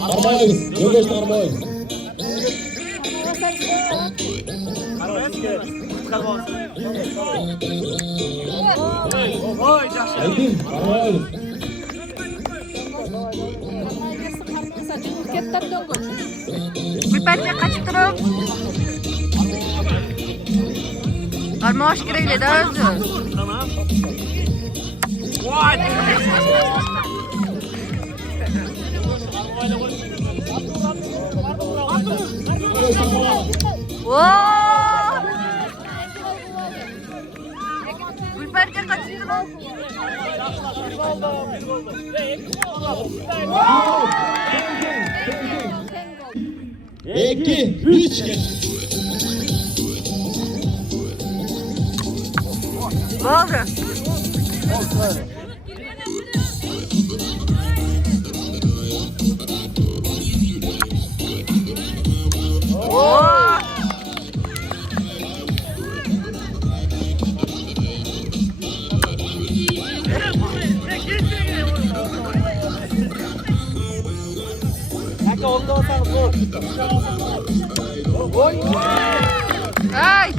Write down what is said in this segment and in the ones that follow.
Armayız. Yoldaşlar armayız. Aydın armayız. Bir parça kaçıp durun. Arma hoş gireyle daha özü. Tamam. Bir parça kaçıp durun. 2, 3 geç. Ne oldu? Ay!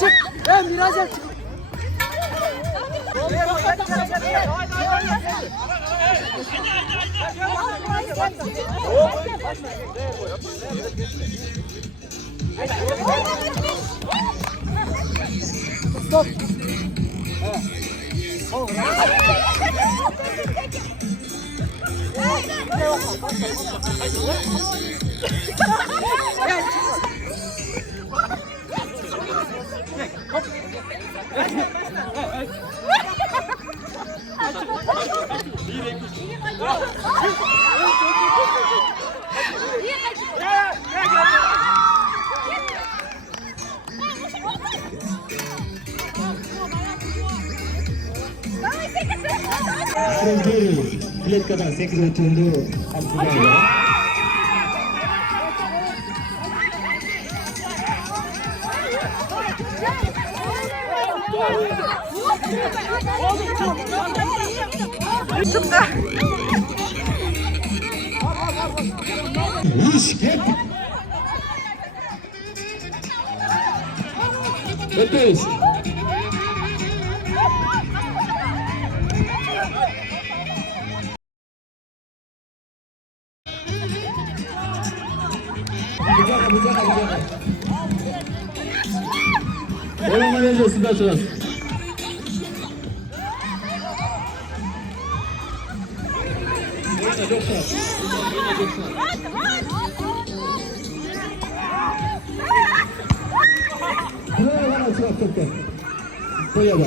Çık. Ben biraz çık. Stop. Kletkadan 8 oturdu. Abdullah. Tuttu. Vuruş gel. Öteyiz. Devam edeceğiz sizden sonra. Buraya bak.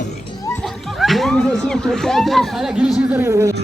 Buramıza sınıf toplantı hala giriş izleri görüyor.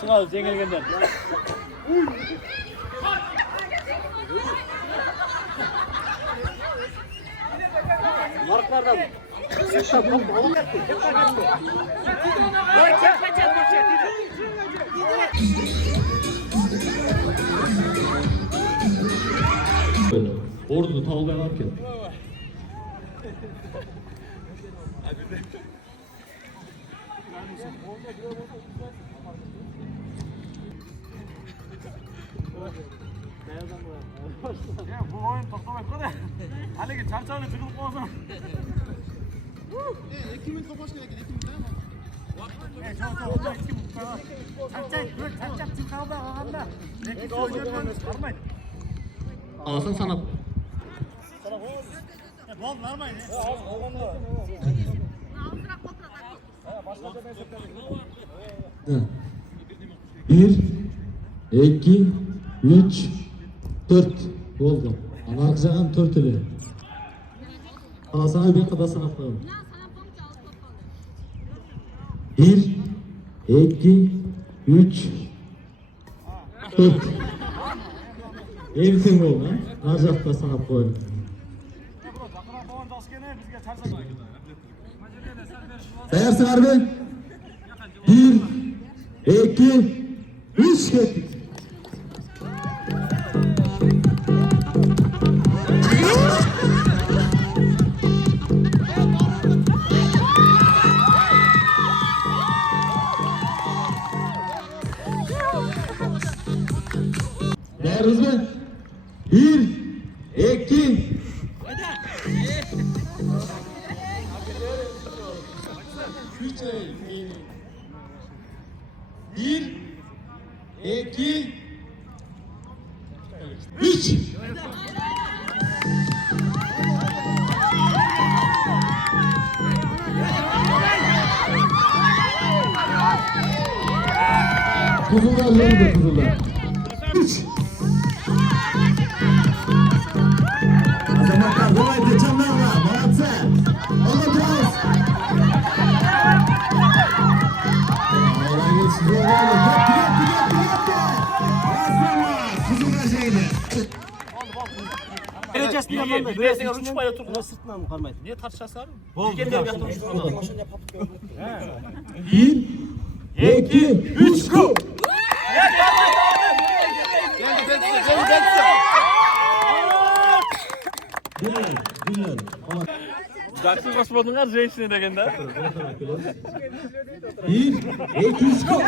Çıkal, zengelgenden. Marklardan. Sıçta top balık etti. Orada tavlaya varken. Bu oyun toplamak o da. Halbuki çarçağını çıkılıp olsun. Alsan sana. Bir, iki, üç, dört. Oldu. Ana akacağım dört öyle. Sana bir kadar sana koyalım. Bir, iki, üç, dört. Evim oldu. Narcak da sana koyalım. Dayarsın harbi. Bir, iki, üç gittik. Değer hızlı. Bir, iki, bir, iki, üç. Kızıllar yanında kızıllar. Üç. Azamata, давайте, canlarla, молодцы. Молодец. Молодец, здорово. Biresine 3 pay oturdu. Sırtına mı karmaydı? Niye tartışası abi? Bol. Bir yaptırmış burada. Bir, iki, üç, go. Güzel. Daksız basmadın var Zeynep'ine de gönder. Bir, iki, üç, go.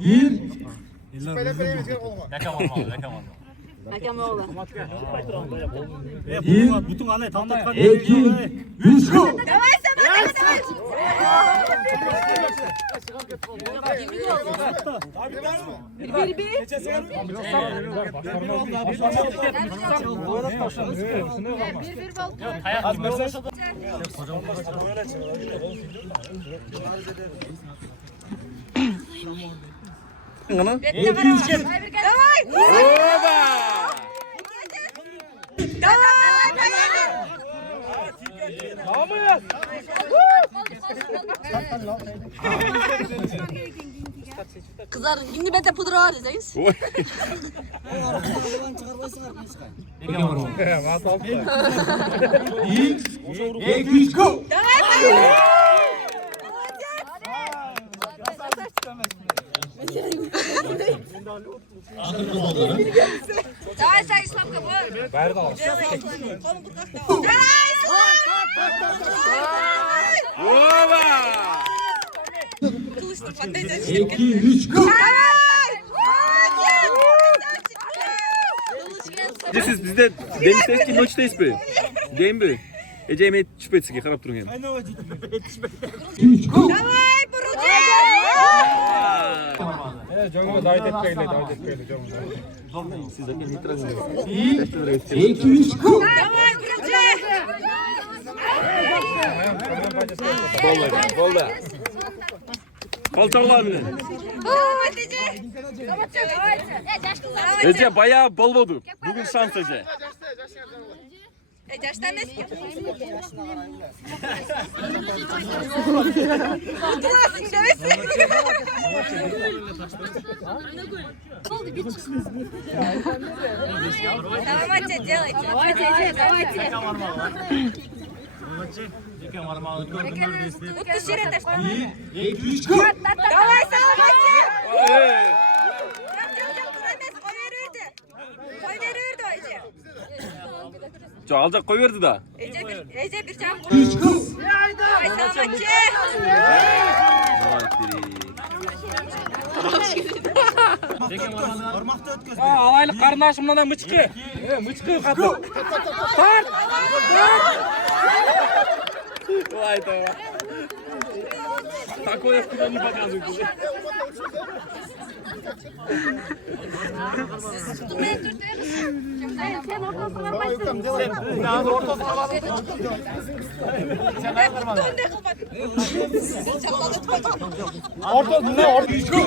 Bir, Bütün anne tam iki, üç, go. Kızlar şimdi ben de pudra var deseyiz. Bir, iki, üç, go. Давай sen İslam kabul. Ver de al. İki, üç, go. Siz bizde Denis'teki maçtayız be. Game be. Ece emeği çüpetsi karab durun hem. Üç, go. Bir, iki, üç, go. Valla. Kalçalı abine. Ece bayağı bol oldu. Bugün şans Ece. Yaştan ne? Давайте, делайте. Давайте. Давай саламатчы. Koy verirdi Ece. Çok alacak koy verdi da. Ece bir can. 3 kıl. Давай саламатчы. Alaylık kardeşimle de mıçkı. Mıçkı katı. Start. Vay tamam. Такое куда не показывают.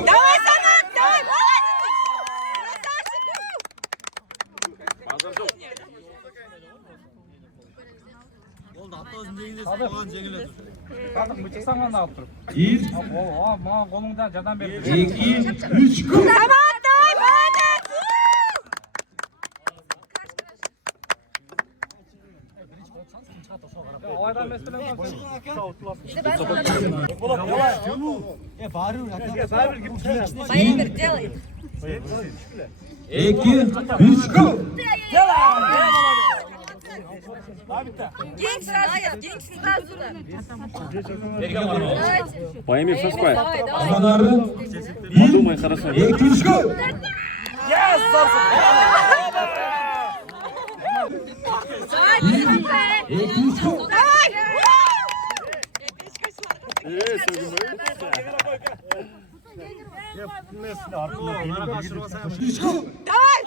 Давай Самат, давай. Kadın mıçık sana ne yaptın? 1, Bana kolundan cadan ver. 2, 3 kıl. Самат, давай, молодец. Olaydan mesele var. Поигр, делай. 2, 3 kıl. Гень сразу, гень сразу. Пойми, все спай. Давай, давай. Kazanarı. Подумай хорошо. 2, 3 kıl. Давай, 2, 3 kıl. давай. Давай.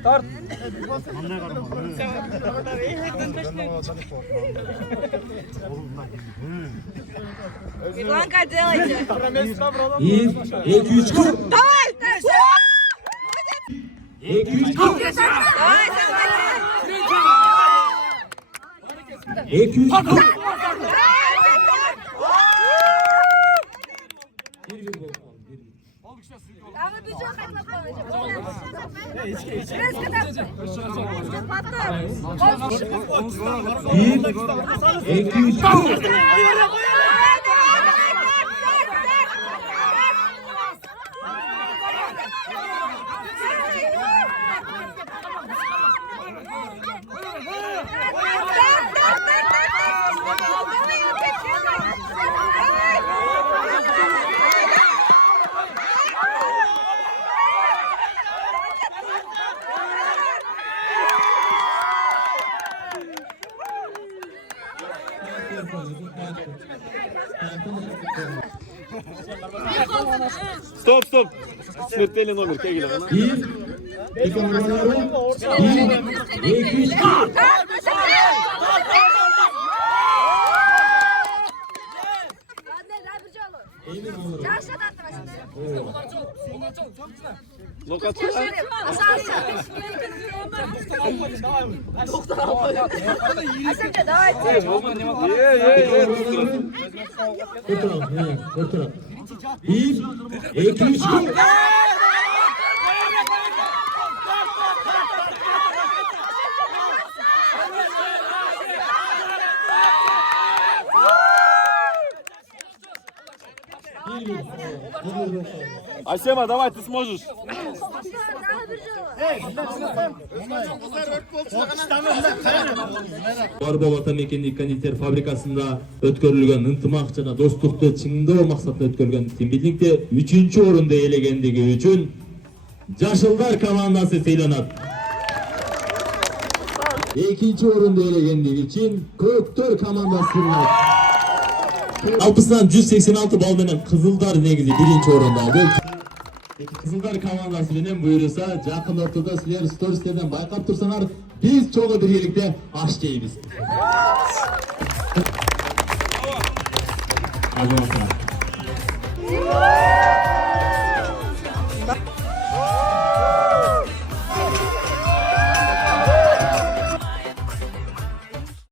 Start. Светланка, делайте. 1, 2, 3 kıl. Давай. 2, 3 kıl. Давай, давай. 2, 3 kıl. Ama bir çok atmak lazım. 1, 2, 3 kıl. Стоп, стоп. Смертельный номер. Как гелем? 1, 2 numaraları. 1, 2, 3 kıl. Lokasyon. Kurtaralım. Kurtaralım. 1, 2, 3 kıl. Асема, давай, ты сможешь. Barba Vatan Mekenlik Konditer fabrikasında ötkөрülgөн ынтымак жана достукту чыңдоо максатында өткөргөн тимбилдикте 3-орунду ээлегендиги үчүн Жашылдар командасы сыйланат. 2-орунду ээлегендиги үчүн Көктөр командасы сыйланат. 60'dan 186 bal менен Кызылдар негизи 1-орунду алды. Кызылдар командасы менен буюрса, жакын ортодо силер стористерден байкап турсаңар, биз чогуу биргеликте аш жейбиз.